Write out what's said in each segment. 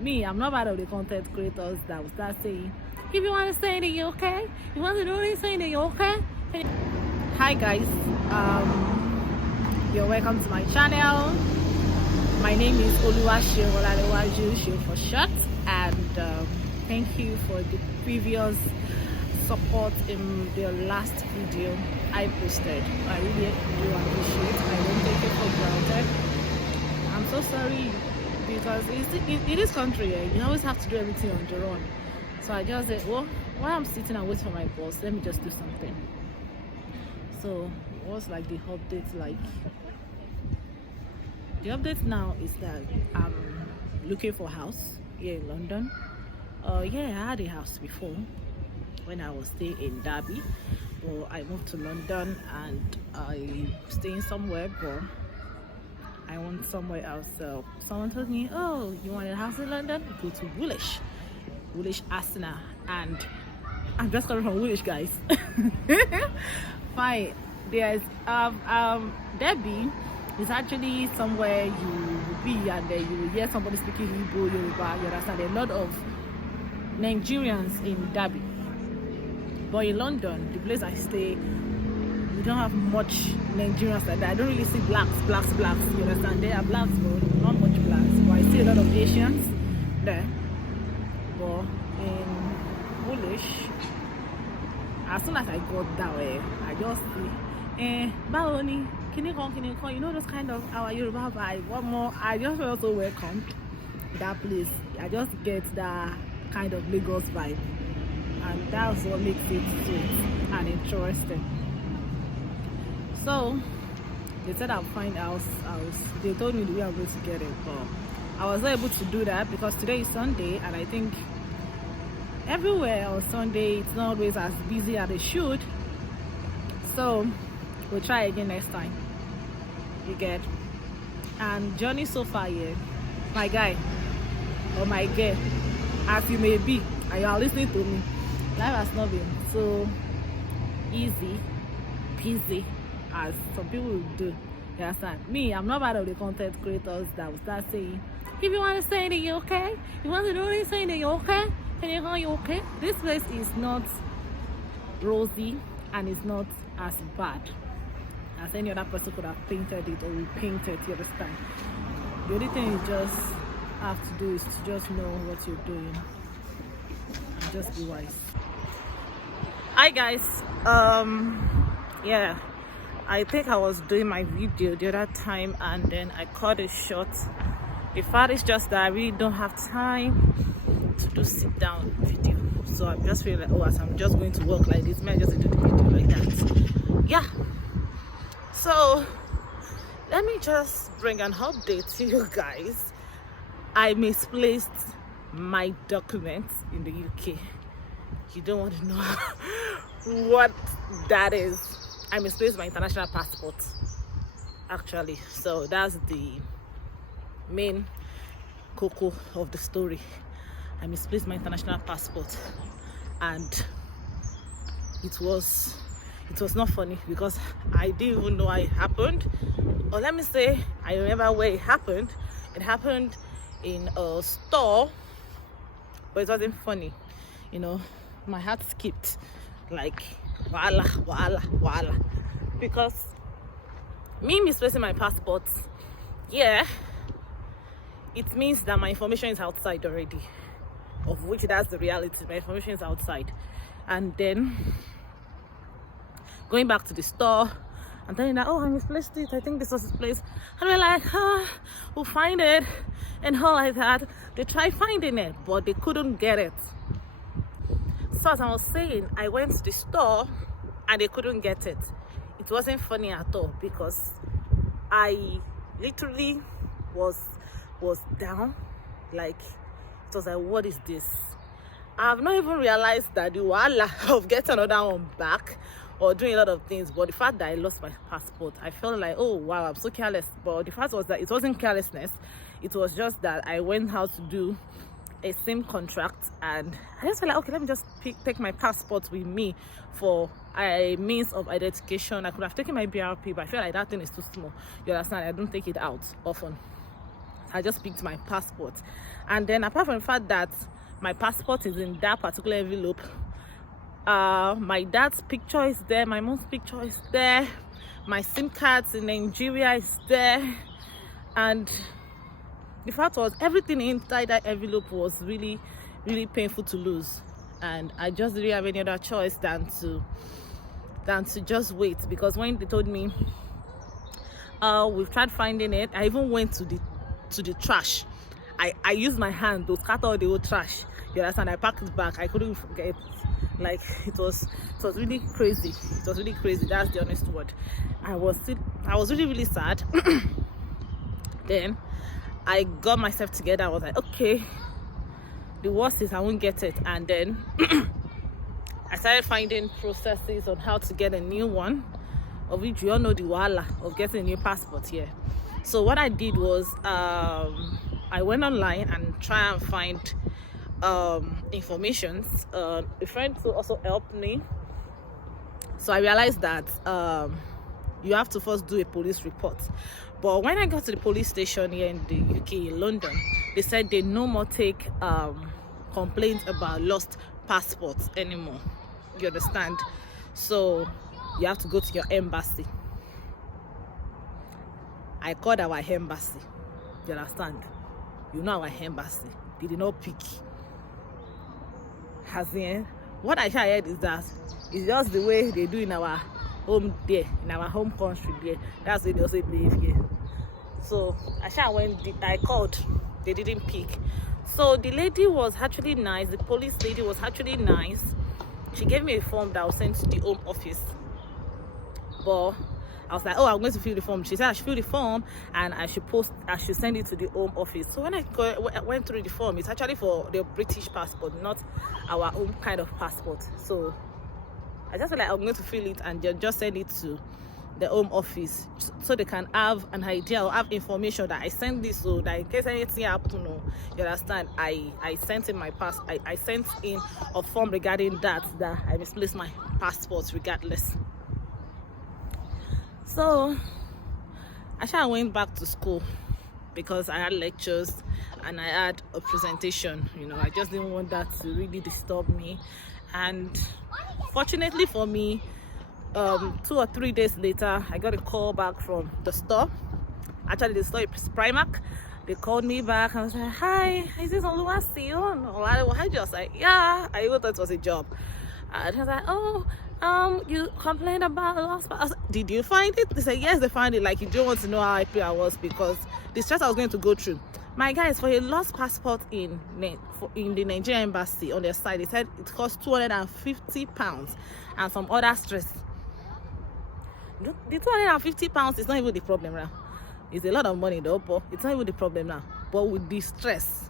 Me, I'm not part of the content creators that will start saying, if you want to say that you're okay, you want to do this, saying that you're okay. Hi guys, you're welcome to my channel. My name is Oluwase for short, and thank you for the previous support in the last video I posted. I really do appreciate it. I don't take it for granted. I'm so sorry because it is country. You always have to do everything on your own. So I just said, well, while I'm sitting and waiting for my boss, let me just do something. So what's like the update like? The update now is that I'm looking for a house here in London. Yeah, I had a house before when I was staying in Derby. Well, I moved to London and I'm staying somewhere, but I want somewhere else. So someone told me, oh, you want a house in London? Go to Woolwich Arsenal. And I'm just coming from Woolwich, guys. Fine. There's Derby is actually somewhere you will be and then you will hear somebody speaking Igbo, Yoruba, you understand? A lot of Nigerians in Derby. But in London, the place I stay, we don't have much Nigerians like that. I don't really see blacks, you understand? There are blacks, but not much blacks. But I see a lot of Asians there. But in Woolwich, as soon as I got that way, I just see, Baoni, Kinikon, you know those kind of our Yoruba vibe. One more, I just felt so welcome that place. I just get that kind of Lagos vibe. And that's what makes it sweet and interesting. So they said I'll find house. They told me the way I'm going to get it, but I was not able to do that because today is Sunday, and I think everywhere on Sunday it's not always as busy as it should. So we'll try again next time. You get? And journey so far here, my guy or my girl, as you may be, and you are listening to me, life has not been so easy peasy as some people will do. You understand? Me, I'm not part of the content creators that will start saying, if you want to say that you're okay, you want to do this, saying that you're okay, and you're okay. This place is not rosy and it's not as bad as any other person could have painted it or repainted. You understand? The only thing you just have to do is to just know what you're doing and just be wise. Hi guys, yeah, I think I was doing my video the other time and then I cut it short. The fact is just that I really don't have time to do sit down video, so I'm just feeling like, oh, as I'm just going to work like this, may I just do the video like that. Yeah, so let me just bring an update to you guys. I misplaced my documents in the UK. You don't want to know what that is. I misplaced my international passport, actually. So that's the main cocoa of the story. I misplaced my international passport, and it was not funny because I didn't even know it happened. Or let me say, I remember where it happened. It happened in a store, but it wasn't funny, you know. My heart skipped like voila, because me misplacing my passport, yeah, it means that my information is outside already, of which that's the reality. My information is outside, and then going back to the store and telling that, oh, I misplaced it, I think this was this place, and we're like, oh, we'll find it and all like that. They tried finding it, but they couldn't get it. So as I was saying, I went to the store and they couldn't get it. It wasn't funny at all because I literally was down. Like, it was like, what is this? I've not even realized that the wala of getting another one back or doing a lot of things, but the fact that I lost my passport, I felt like, oh wow, I'm so careless. But the fact was that it wasn't carelessness, it was just that I went out to do a SIM contract, and I just felt like, okay, let me just take my passport with me for a means of identification. I could have taken my BRP, but I feel like that thing is too small. You understand? I don't take it out often. I just picked my passport. And then apart from the fact that my passport is in that particular envelope, my dad's picture is there, my mom's picture is there, my SIM cards in Nigeria is there, and the fact was everything inside that envelope was really painful to lose, and I just didn't have any other choice than to just wait. Because when they told me we've tried finding it, I even went to the trash. I used my hand to scatter all the old trash, you understand. I packed it back. I couldn't forget it. Like, it was really crazy. It was really crazy. That's the honest word. I was really sad. Then I got myself together. I was like, okay, the worst is I won't get it. And then I started finding processes on how to get a new one, of which you all know the wahala of getting a new passport here. So what I did was I went online and try and find information. A friend also helped me. So I realized that you have to first do a police report. But when I got to the police station here in the UK, in London, they said they no more take complaints about lost passports anymore. You understand? So you have to go to your embassy. I called our embassy. You understand? You know our embassy. They did not pick. As in, what I heard is that it's just the way they do in our home there, in our home country there. That's the way they also behave here. So I called, they didn't pick. So the lady was actually nice. The police lady was actually nice. She gave me a form that I was sent to the home office. But I was like, oh, I'm going to fill the form. She said I should fill the form and I should send it to the home office. So when I went through the form, it's actually for the British passport, not our own kind of passport. So I just feel like I'm going to fill it and just send it to the home office so they can have an idea or have information that I sent this, so that in case anything happens, you understand, I sent in my I sent in a form regarding that I misplaced my passport regardless. So I went back to school because I had lectures and I had a presentation. I just didn't want that to really disturb me. And fortunately for me, 2 or 3 days later, I got a call back from the store. Actually, the store is Primark. They called me back. I was like, hi, is this Oluwaseun? I just like, yeah. I even thought it was a job. And I was like, oh, you complained about lost passport. Did you find it? They said, yes, they found it. Like, you don't want to know how happy I was because the stress I was going to go through. My guys, for a lost passport in the Nigerian embassy on their side, they said it cost £250 and some other stress. The £250 is not even the problem now. It's a lot of money though, but it's not even the problem now. But with the stress,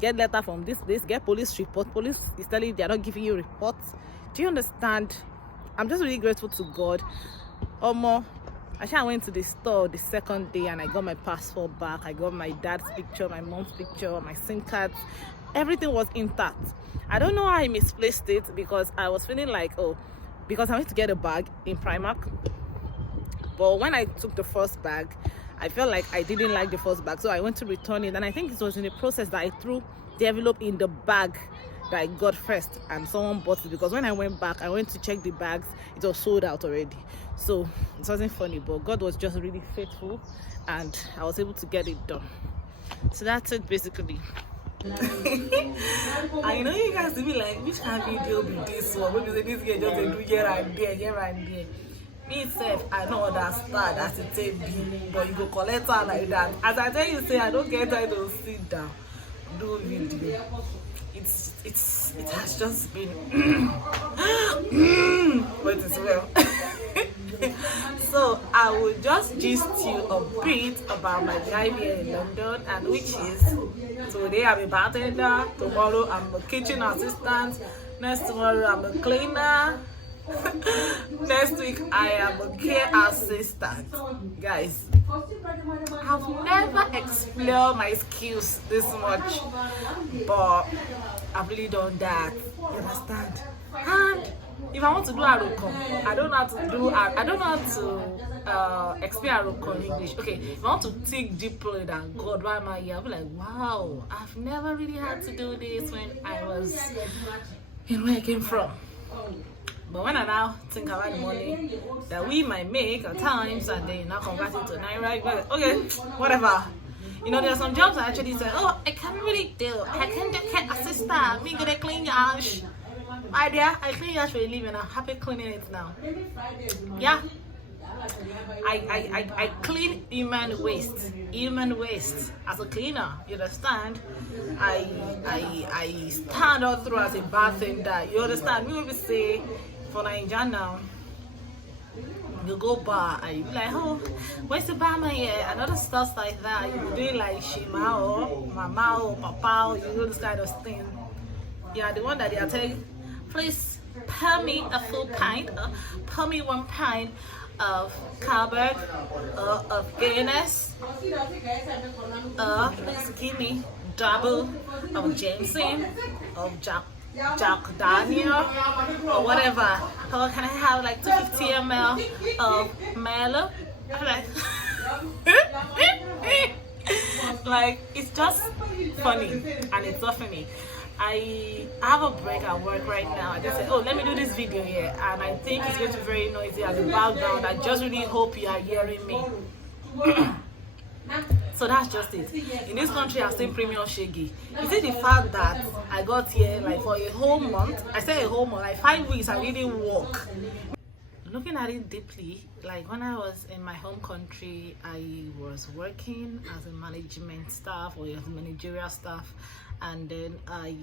get letter from this place, get police report. Police is telling you they are not giving you reports. Do you understand? I'm just really grateful to God. I went to the store the second day and I got my passport back. I got my dad's picture, my mom's picture, my SIM cards. Everything was intact. I don't know how I misplaced it because I was feeling like, because I went to get a bag in Primark. But when I took the first bag, I felt like I didn't like the first bag. So I went to return it. And I think it was in the process that I threw the envelope in the bag that I got first. And someone bought it. Because when I went back, I went to check the bags. It was sold out already. So it wasn't funny. But God was just really faithful. And I was able to get it done. So that's it basically. I know you guys will be like, which kind of video be this one? Maybe this guy just do here and there. Me itself, I don't understand as it take be, but you go collect her like that. As I tell you, say I don't get time to sit down, do video. It has just been, but it's well. So I will just gist you a bit about my life here in London, and which is today I'm a bartender, tomorrow I'm a kitchen assistant, next tomorrow I'm a cleaner. Next week I am a care assistant. Guys, I've never explored my skills this much, but I've really done that. You understand? And if I want to do aroko, I don't know how to do. I don't know how to explain aroko in English. Okay, if I want to think deeply that God, why am I here? I'll be like, wow, I've never really had to do this when I was in where I came from. But when I now think about the money that we might make at times, and then now convert it to naira, but okay, whatever. You know, there are some jobs I actually say, oh, I can't really do. I can't do assistant. Me gonna clean your house. My dear, I clean your house for a living. I'm happy cleaning it now. Yeah. I clean human waste as a cleaner. You understand? I stand all through as a bartender. You understand? We will say for Nigerian now. You go bar and you be like, oh, where's the barman here? And other stuff like that. You be doing like Shima or Mama or Papa or you know this kind of thing. Yeah, the one that they are telling, please pour me a full pint, pour me 1 pint of Carbon, of Guinness, please give me double of Jameson, of Jack Daniel, or whatever. Or can I have like 250 ml of Mellow? Like, it's just funny, and it's not funny. I have a break at work right now. I just said, oh, let me do this video here, and I think it's going to be very noisy at the background. I just really hope you are hearing me. So that's just it. In this country, I've seen premium shaggy. You see the fact that I got here like for a whole month. I say a whole month, like 5 weeks. I didn't work. Looking at it deeply, like when I was in my home country, I was working as a management staff or as a managerial staff, and then I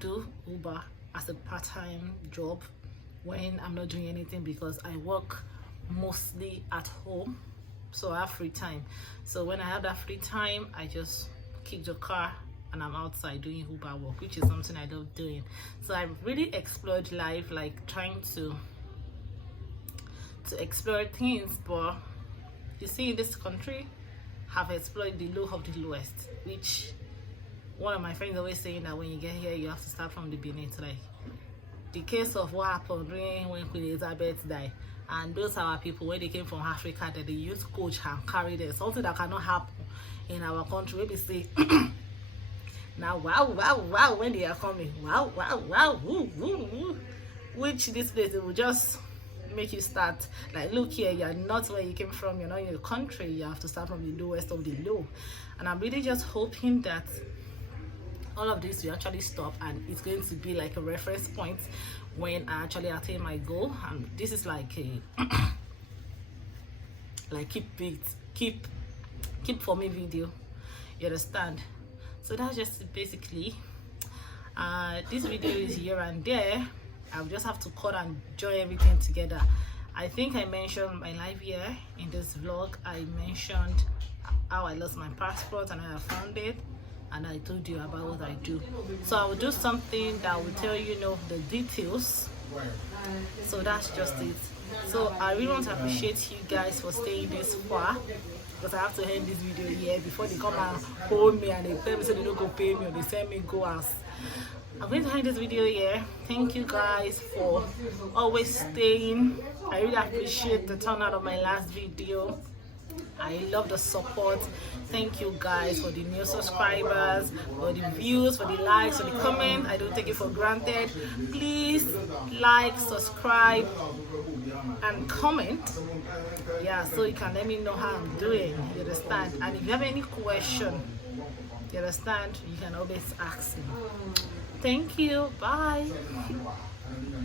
do Uber as a part-time job when I'm not doing anything because I work mostly at home. So I have free time. So when I have that free time, I just keep the car and I'm outside doing Uber work, which is something I love doing. So I really explored life, like trying to explore things. But you see, in this country, have explored the low of the lowest, which one of my friends always saying that when you get here, you have to start from the beginning. Like the case of what happened when Queen Elizabeth died. And those are our people when they came from Africa that they use coach and carry them. Something that cannot happen in our country. Maybe say now wow when they are coming. Wow, woo, woo, woo. Which this place it will just make you start like, look here, you're not where you came from, you're not in your country, you have to start from the lowest of the low. And I'm really just hoping that all of this will actually stop, and it's going to be like a reference point when I actually attain my goal. And this is like a like keep for me video, you understand? So that's just basically this video is here and there. I'll just have to cut and join everything together. I think I mentioned my life here in this vlog. I mentioned how I lost my passport and I found it, and I told you about what I do. So I will do something that will tell you know the details. So that's just it. So I really want to appreciate you guys for staying this far, because I have to end this video here before they come and hold me and they tell me so they don't go pay me or they send me go ask. I'm going to end this video here. Thank you guys for always staying. I really appreciate the turnout of my last video. I love the support. Thank you guys for the new subscribers, for the views, for the likes, for the comments. I don't take it for granted. Please like, subscribe, and comment. Yeah, so you can let me know how I'm doing. You understand? And if you have any question, you understand, you can always ask me. Thank you. Bye.